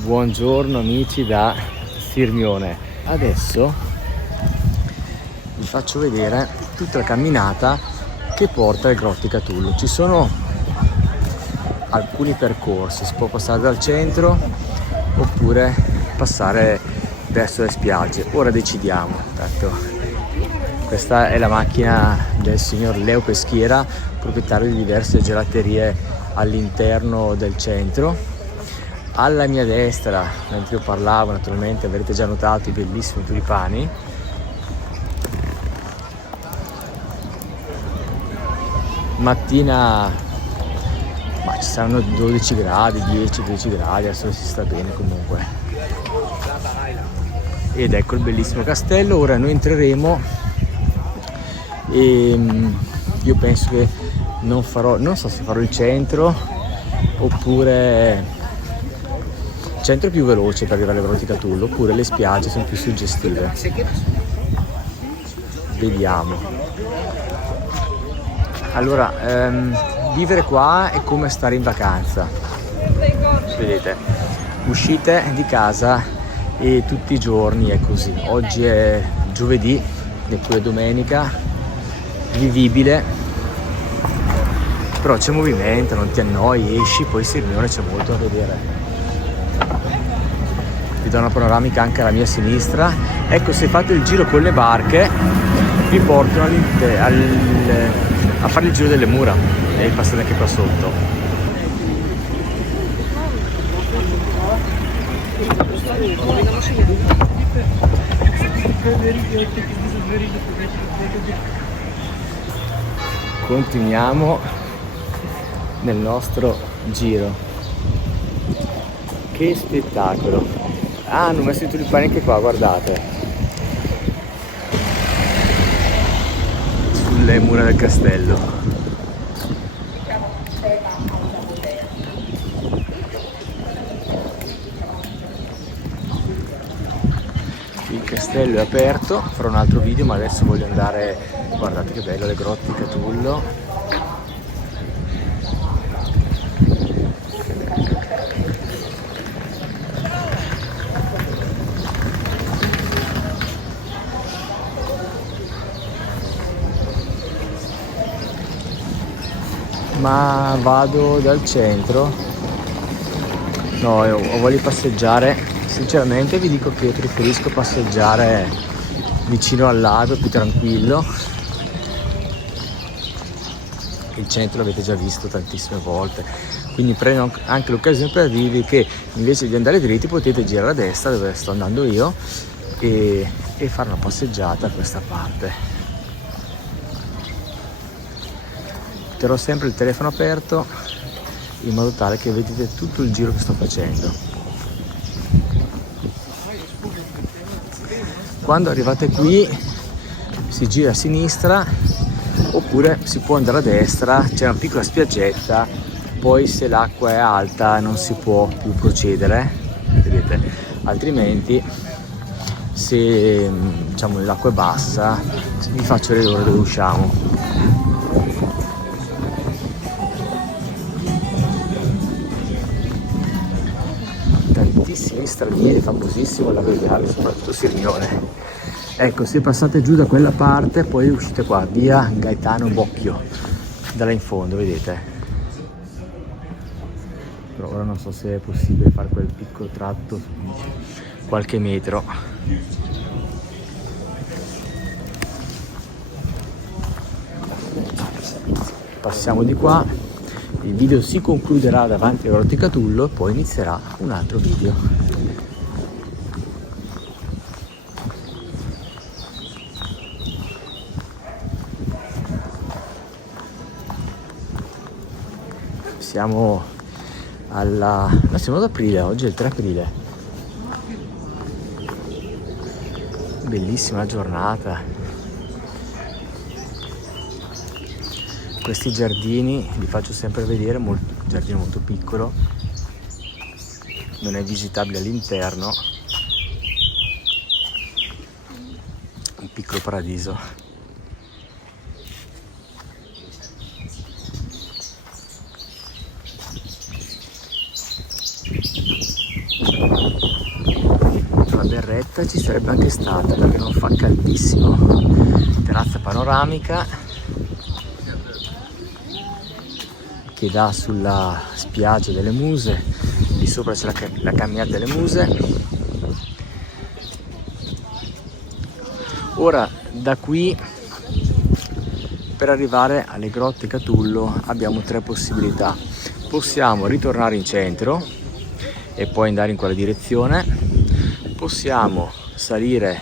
Buongiorno amici da Sirmione. Adesso vi faccio vedere tutta la camminata che porta ai Grotti Catullo. Ci sono alcuni percorsi, si può passare dal centro oppure passare verso le spiagge. Ora decidiamo. Tanto questa è la macchina del signor Leo Peschiera, proprietario di diverse gelaterie all'interno del centro. Alla mia destra, mentre io parlavo, naturalmente avrete già notato i bellissimi tulipani. Mattina, ma ci saranno 12 gradi, 10-12 gradi, adesso si sta bene comunque. Ed ecco il bellissimo castello. Ora noi entreremo e io penso che non so se farò il centro oppure centro più veloce per arrivare alle Grotti Catullo, oppure le spiagge sono più suggestive. Vediamo. Allora, vivere qua è come stare in vacanza. Vedete, uscite di casa e tutti i giorni è così. Oggi è giovedì, neppure domenica, vivibile, però c'è movimento, non ti annoi, esci, poi Sirmione c'è molto a vedere. Vi do una panoramica anche alla mia sinistra. Ecco, se fate il giro con le barche vi portano a fare il giro delle mura e passate anche qua sotto. Continuiamo nel nostro giro. Che spettacolo! Ah, hanno messo i tulipani anche qua, guardate. Sulle mura del castello. Il castello è aperto, farò un altro video, ma adesso voglio andare, guardate che bello, le Grotte Catullo. Ma vado dal centro? No, io voglio passeggiare. Sinceramente vi dico che preferisco passeggiare vicino al lago, più tranquillo. Il centro l'avete già visto tantissime volte, quindi prendo anche l'occasione per dirvi che invece di andare dritti potete girare a destra, dove sto andando io, e fare una passeggiata a questa parte. Terrò sempre il telefono aperto in modo tale che vedete tutto il giro che sto facendo. Quando arrivate qui si gira a sinistra oppure si può andare a destra, c'è una piccola spiaggetta, poi se l'acqua è alta non si può più procedere, vedete, altrimenti se diciamo l'acqua è bassa vi faccio vedere ora dove usciamo. Stranieri, famosissimo la Regale, soprattutto Sirmione. Ecco, se passate giù da quella parte poi uscite qua, via Gaetano Bocchio, da là in fondo, vedete. Però ora non so se è possibile fare quel piccolo tratto, qualche metro. Passiamo di qua, il video si concluderà davanti a Grotti Catullo e poi inizierà un altro video. Siamo siamo ad aprile, oggi è il 3 aprile. Bellissima giornata. Questi giardini li faccio sempre vedere, un giardino molto piccolo, non è visitabile all'interno, un piccolo paradiso. la berretta ci sarebbe anche stata, perché non fa caldissimo. Terrazza panoramica che dà sulla spiaggia delle Muse, di sopra c'è la camminata delle Muse. Ora da qui per arrivare alle grotte Catullo abbiamo 3 possibilità. Possiamo ritornare in centro e poi andare in quella direzione, possiamo salire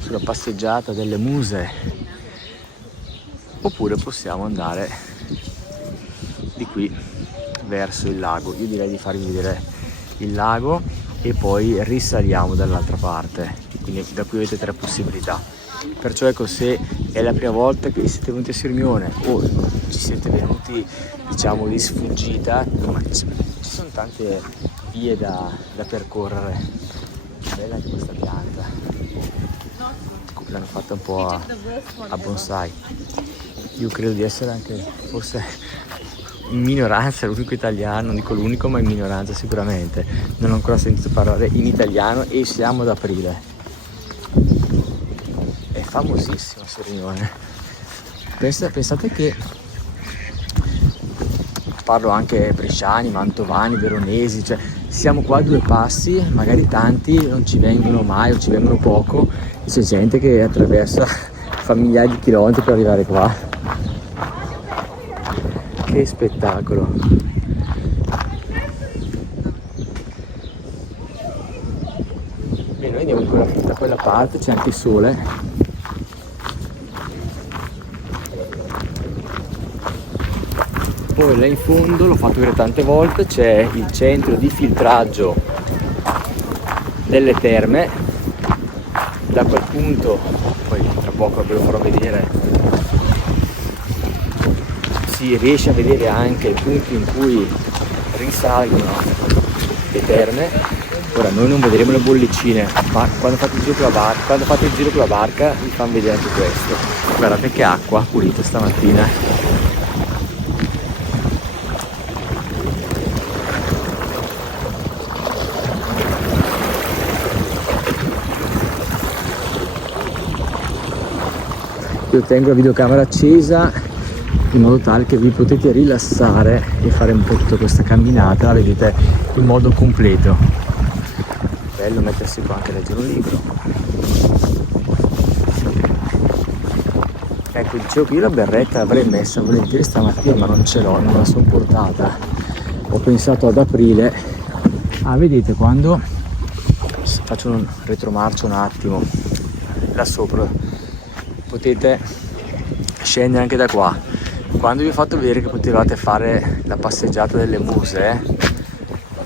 sulla passeggiata delle Muse, oppure possiamo andare di qui verso il lago. Io direi di farvi vedere il lago e poi risaliamo dall'altra parte, quindi da qui avete 3 possibilità. Perciò ecco, se è la prima volta che siete venuti a Sirmione o ci siete venuti diciamo di sfuggita, ma ci sono tante vie da percorrere. Bella anche questa pianta, l'hanno fatta un po' a bonsai. Io credo di essere anche forse in minoranza, l'unico italiano, non dico l'unico ma in minoranza sicuramente. Non ho ancora sentito parlare in italiano e siamo ad aprile. È famosissimo Sirmione. Pensate che parlo anche bresciani, mantovani, veronesi, cioè siamo qua a 2 passi, magari tanti non ci vengono mai o ci vengono poco, c'è gente che attraversa migliaia di chilometri per arrivare qua. Che spettacolo! Bene, noi andiamo da quella parte, c'è anche il sole. Poi là in fondo, l'ho fatto vedere tante volte, c'è il centro di filtraggio delle terme. Da quel punto, poi tra poco ve lo farò vedere, si riesce a vedere anche il punto in cui risalgono le terme. Ora noi non vedremo le bollicine, ma quando fate il giro con la barca, vi fanno vedere anche questo. Guardate che acqua pulita stamattina. Io tengo la videocamera accesa in modo tale che vi potete rilassare e fare un po' tutta questa camminata, la vedete in modo completo. Bello mettersi qua anche a leggere un libro. Ecco, dicevo che io la berretta l'avrei messa volentieri stamattina, ma non ce l'ho, non la sono portata. Ho pensato ad aprile. Ah, vedete, quando faccio un retromarcia un attimo là sopra, potete scendere anche da qua. Quando vi ho fatto vedere che potevate fare la passeggiata delle Muse,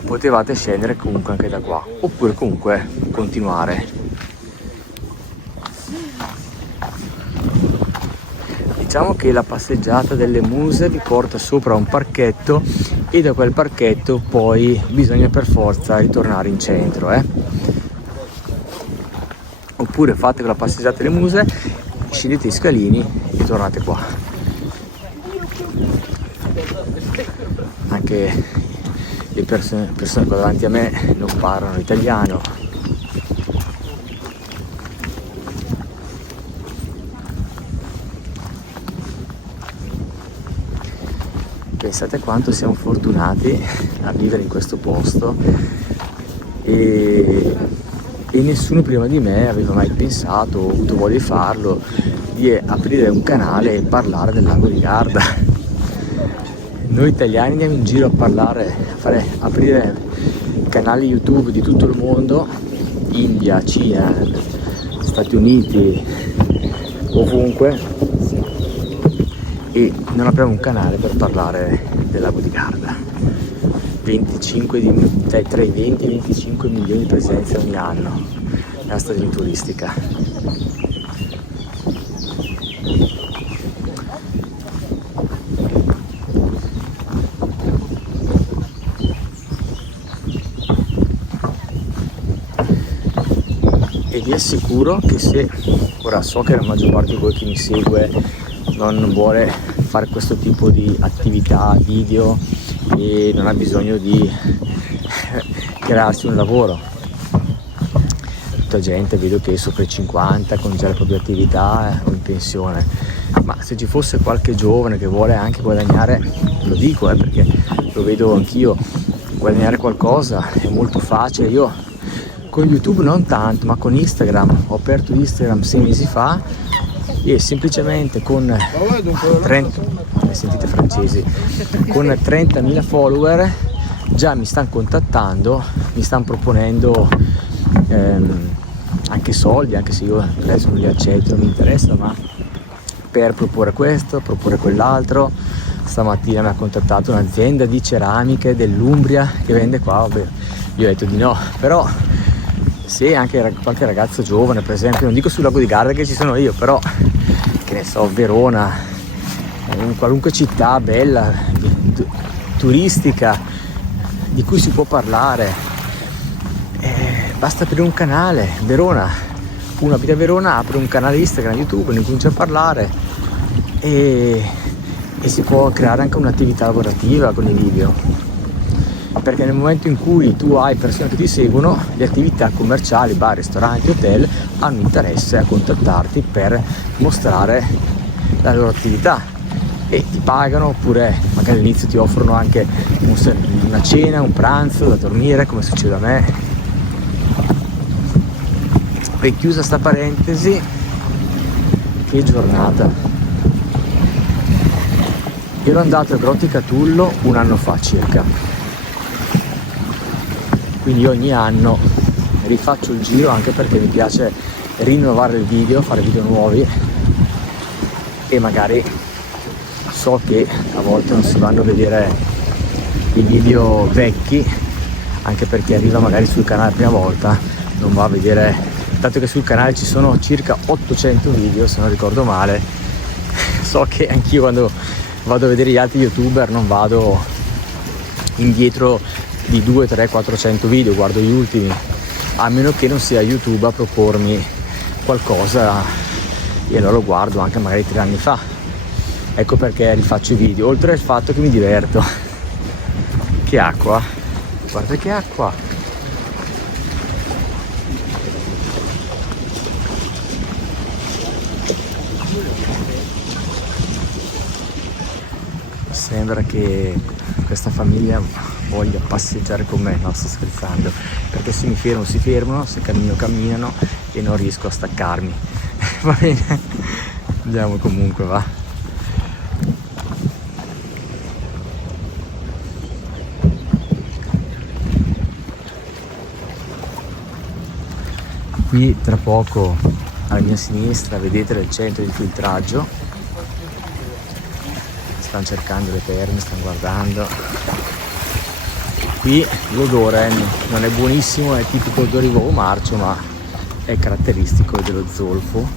potevate scendere comunque anche da qua, oppure comunque continuare. Diciamo che la passeggiata delle Muse vi porta sopra un parchetto e da quel parchetto poi bisogna per forza ritornare in centro, oppure fate quella passeggiata delle Muse, scendete i scalini e tornate qua. Anche le persone qua davanti a me non parlano italiano. Pensate quanto siamo fortunati a vivere in questo posto e nessuno prima di me aveva mai pensato o avuto voglia di farlo, di aprire un canale e parlare del lago di Garda. Noi italiani andiamo in giro a parlare, aprire canali YouTube di tutto il mondo, India, Cina, Stati Uniti, ovunque, e non abbiamo un canale per parlare del lago di Garda. Tra i 20 e i 25 milioni di presenze ogni anno nella stagione turistica. E vi assicuro che se, ora so che la maggior parte di voi che mi segue non vuole fare questo tipo di attività video e non ha bisogno di crearsi un lavoro, molta gente vedo che è sopra i 50 con già le proprie attività o in pensione, ma se ci fosse qualche giovane che vuole anche guadagnare, lo dico perché lo vedo anch'io, guadagnare qualcosa è molto facile. Io con YouTube non tanto, ma con Instagram ho aperto Instagram 6 mesi fa e semplicemente con 30, sentite francesi, con 30.000 follower già mi stanno contattando, mi stanno proponendo anche soldi, anche se io adesso non li accetto, non mi interessa, ma per proporre questo, proporre quell'altro. Stamattina mi ha contattato un'azienda di ceramiche dell'Umbria che vende qua, vabbè, io ho detto di no, però se anche qualche ragazzo giovane, per esempio, non dico sul lago di Garda che ci sono io, però che ne so, Verona, in qualunque città bella, turistica, di cui si può parlare, basta aprire un canale. Verona, uno abita a Verona, apre un canale Instagram, YouTube, ne comincia a parlare e si può creare anche un'attività lavorativa con i video, perché nel momento in cui tu hai persone che ti seguono, le attività commerciali, bar, ristoranti, hotel hanno interesse a contattarti per mostrare la loro attività e ti pagano, oppure magari all'inizio ti offrono anche una cena, un pranzo da dormire, come succede a me. E chiusa sta parentesi, che giornata. Io ero andato a Grotti Catullo un anno fa circa, quindi ogni anno rifaccio il giro, anche perché mi piace rinnovare il video, fare video nuovi, e magari so che a volte non si vanno a vedere i video vecchi, anche perché arriva magari sul canale la prima volta, non va a vedere, dato che sul canale ci sono circa 800 video se non ricordo male. So che anch'io quando vado a vedere gli altri youtuber non vado indietro di 2, 3, 400 video, guardo gli ultimi, a meno che non sia YouTube a propormi qualcosa e allora lo guardo anche magari 3 anni fa. Ecco perché rifaccio i video, oltre al fatto che mi diverto. Che acqua, guarda che acqua. Sembra che questa famiglia voglia passeggiare con me, no, sto scherzando, perché se mi fermo si fermano, se cammino camminano e non riesco a staccarmi. Va bene, andiamo comunque, va. Qui tra poco alla mia sinistra vedete il centro di filtraggio, stanno cercando le terme, stanno guardando. Qui l'odore non è buonissimo, è tipico odore di uovo marcio, ma è caratteristico dello zolfo.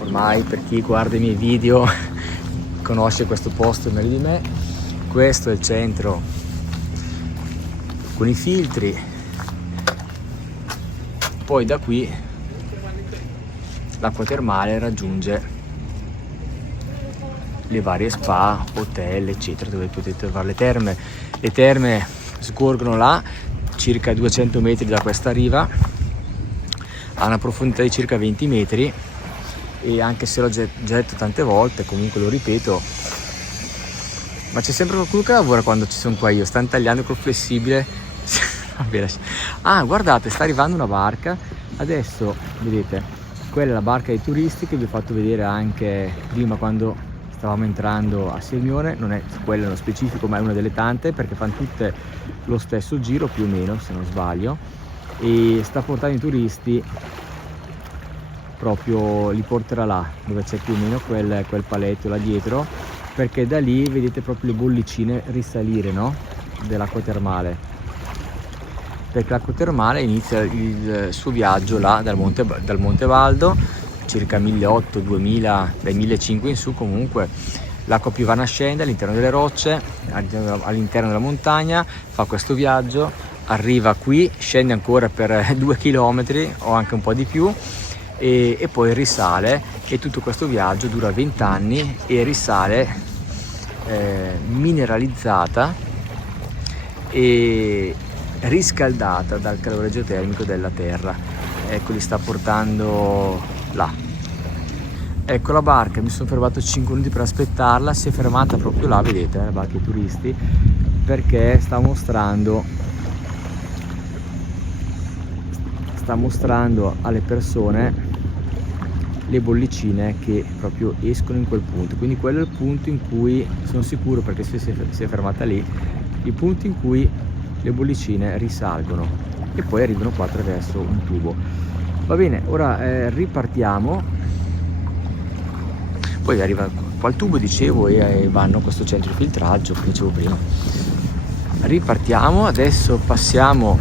Ormai per chi guarda i miei video conosce questo posto meglio di me. Questo è il centro con i filtri. Poi da qui l'acqua termale raggiunge le varie spa, hotel, eccetera, dove potete trovare le terme. Le terme scorgono là, circa 200 metri da questa riva, a una profondità di circa 20 metri, e anche se l'ho già detto tante volte, comunque lo ripeto, ma c'è sempre qualcuno che lavora quando ci sono qua io, stanno tagliando col flessibile. Ah, guardate, sta arrivando una barca adesso, vedete, quella è la barca dei turisti che vi ho fatto vedere anche prima quando stavamo entrando a Sirmione. Non è quella nello specifico, ma è una delle tante, perché fanno tutte lo stesso giro più o meno, se non sbaglio, e sta portando i turisti proprio, li porterà là dove c'è più o meno quel paletto là dietro, perché da lì vedete proprio le bollicine risalire, no? Dell'acqua termale, perché l'acqua termale inizia il suo viaggio là dal Monte Valdo, circa 1800-2000, dai 1500 in su. Comunque l'acqua piovana scende all'interno delle rocce, all'interno della montagna, fa questo viaggio, arriva qui, scende ancora per 2 km o anche un po' di più, e poi risale, e tutto questo viaggio dura 20 anni e risale mineralizzata, e riscaldata dal calore geotermico della terra. Ecco, li sta portando là. Ecco la barca, mi sono fermato 5 minuti per aspettarla, si è fermata proprio là, vedete, la barca dei turisti, perché sta mostrando alle persone le bollicine che proprio escono in quel punto. Quindi quello è il punto in cui, sono sicuro perché si è fermata lì, il punto in cui le bollicine risalgono e poi arrivano qua attraverso un tubo. Va bene, ora ripartiamo, poi arriva qua il tubo, dicevo, e vanno a questo centro di filtraggio che dicevo prima. Ripartiamo, adesso passiamo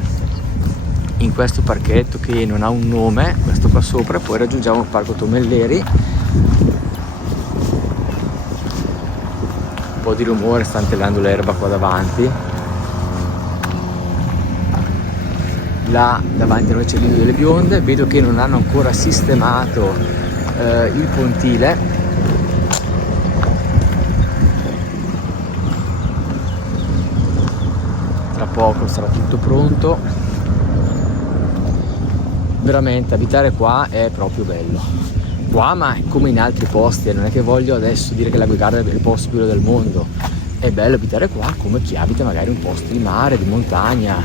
in questo parchetto che non ha un nome, questo qua sopra, poi raggiungiamo il parco Tomelleri. Un po' di rumore, sta antellando l'erba qua davanti. Là davanti a noi c'è il Lido delle Bionde, vedo che non hanno ancora sistemato il pontile. Tra poco sarà tutto pronto. Veramente abitare qua è proprio bello, qua ma come in altri posti, non è che voglio adesso dire che la Garda è il posto più bello del mondo, è bello abitare qua come chi abita magari un posto di mare, di montagna.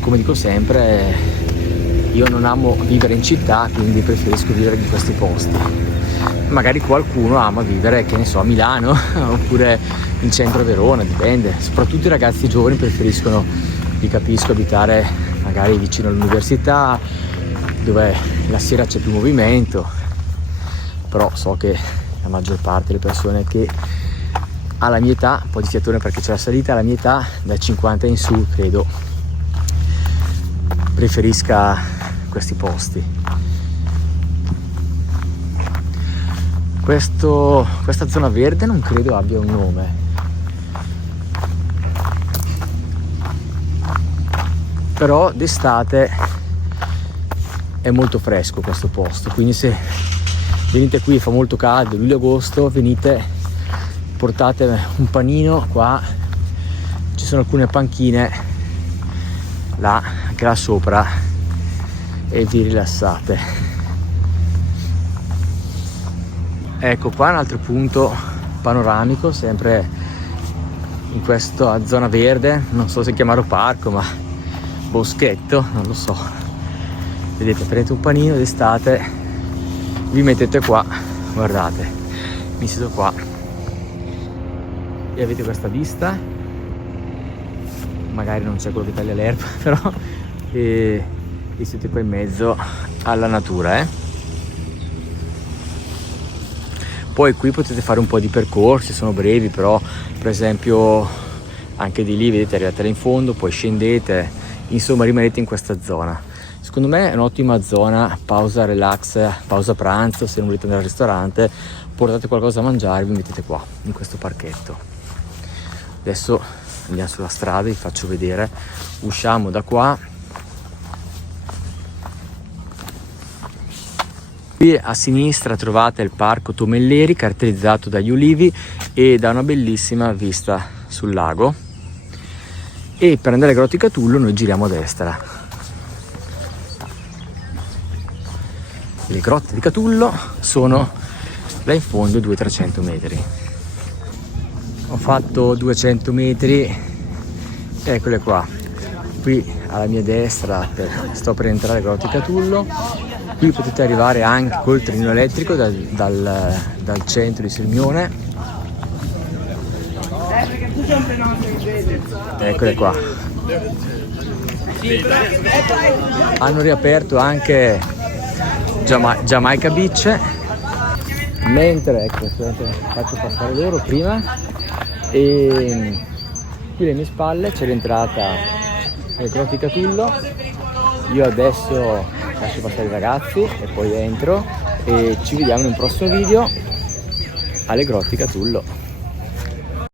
Come dico sempre, io non amo vivere in città, quindi preferisco vivere in questi posti. Magari qualcuno ama vivere, che ne so, a Milano oppure in centro a Verona, dipende. Soprattutto i ragazzi giovani preferiscono, li capisco, abitare magari vicino all'università, dove la sera c'è più movimento, però so che la maggior parte delle persone che alla mia età, un po' di fiatone perché c'è la salita, alla mia età, dai 50 in su, credo, preferisca questi posti. Questa zona verde non credo abbia un nome, però d'estate è molto fresco questo posto, quindi se venite qui e fa molto caldo, luglio-agosto, venite, portate un panino qua, ci sono alcune panchine là, anche là sopra, e vi rilassate. Ecco qua un altro punto panoramico, sempre in questa zona verde, non so se chiamarlo parco, ma boschetto, non lo so. Vedete, prendete un panino d'estate, vi mettete qua, guardate, mi siedo qua e avete questa vista, magari non c'è quello che taglia l'erba, però e siete qua in mezzo alla natura, Poi qui potete fare un po' di percorsi, sono brevi, però per esempio anche di lì, vedete, arrivate là in fondo, poi scendete, insomma rimanete in questa zona. Secondo me è un'ottima zona, pausa relax, pausa pranzo, se non volete andare al ristorante, portate qualcosa da mangiare, vi mettete qua, in questo parchetto. Adesso andiamo sulla strada, vi faccio vedere, usciamo da qua. Qui a sinistra trovate il parco Tomelleri, caratterizzato dagli ulivi e da una bellissima vista sul lago. E per andare a Grotti Catullo noi giriamo a destra. Le grotte di Catullo sono là in fondo 200-300 metri. Ho fatto 200 metri, eccole qua. Qui alla mia destra sto per entrare a Grotti Catullo. Qui potete arrivare anche col treno elettrico dal centro di Sirmione. Eccole qua. Hanno riaperto anche Jamaica Beach, mentre ecco, faccio passare loro prima, e qui alle mie spalle c'è l'entrata ai Grotti Catullo. Io adesso lascio passare i ragazzi e poi entro, e ci vediamo in un prossimo video alle Grotti Catullo.